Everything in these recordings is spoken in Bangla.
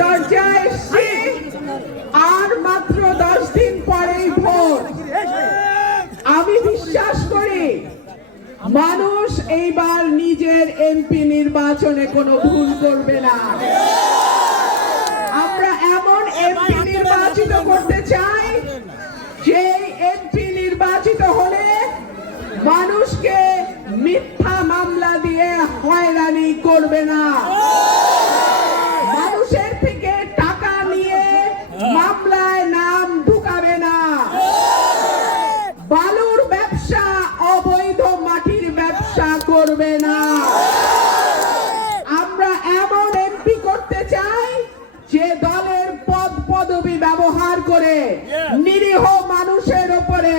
দরজায় এসছি, আর মাত্র 10 দিন পরেই ভোট। আমি বিশ্বাস করি মানুষ এইবার নিজের এমপি নির্বাচনে কোনো ভুল করবে না। আমরা এমন এমপি নির্বাচিত করতে চাই যে এমপি নির্বাচিত হলে মানুষকে মিথ্যা মামলা দিয়ে হয়রানি করবে না, মানুষের থেকে টাকা নিয়ে মামলায় নাম ঢুকাবে না, বালুর ব্যবসা, অবৈধ মাটির ব্যবসা করবে না। আমরা এমন এমপি করতে চাই যে দলের পদ পদবি ব্যবহার করে নিরীহ মানুষের উপরে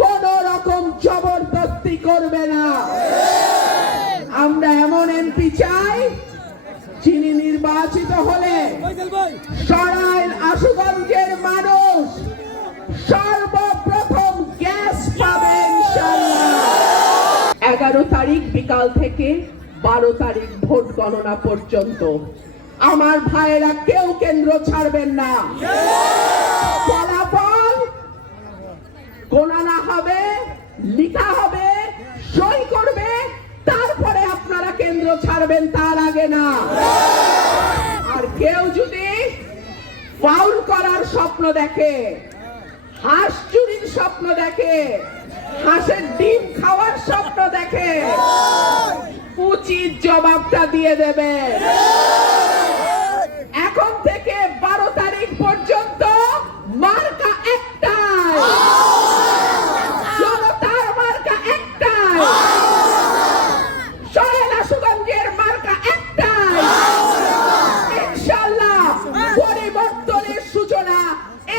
কোন রকম জবরদস্তি করবে না। আমরা এমন এমপি চাই যিনি নির্বাচিত হলে সরাইল আশুগঞ্জের মানুষ সর্বপ্রথম গ্যাস পাবে ইনশাআল্লাহ। 11 তারিখ বিকাল থেকে 12 তারিখ ভোট গণনা পর্যন্ত আমার ভাইয়েরা কেউ কেন্দ্র ছাড়বেন না। ফলাফল গণনা হবে, লিখা হবে, সই করবে, তারপরে আপনারা কেন্দ্র ছাড়বেন, তার আগে না। আর কেউ যদি ফাউল করার স্বপ্ন দেখে, হাঁস চুরির স্বপ্ন দেখে, হাঁসের ডিম খাওয়ার স্বপ্ন দেখে, উচিত জবাবটা দিয়ে দেবে। এখন থেকে 12 তারিখ পর্যন্ত মার্কা একটাই, জনতার মার্কা একটাই, সরাইল আশুগঞ্জের মার্কা একটাই। ইনশাআল্লাহ পরিবর্তনের সূচনা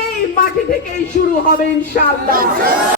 এই মাটি থেকেই শুরু হবে ইনশাআল্লাহ।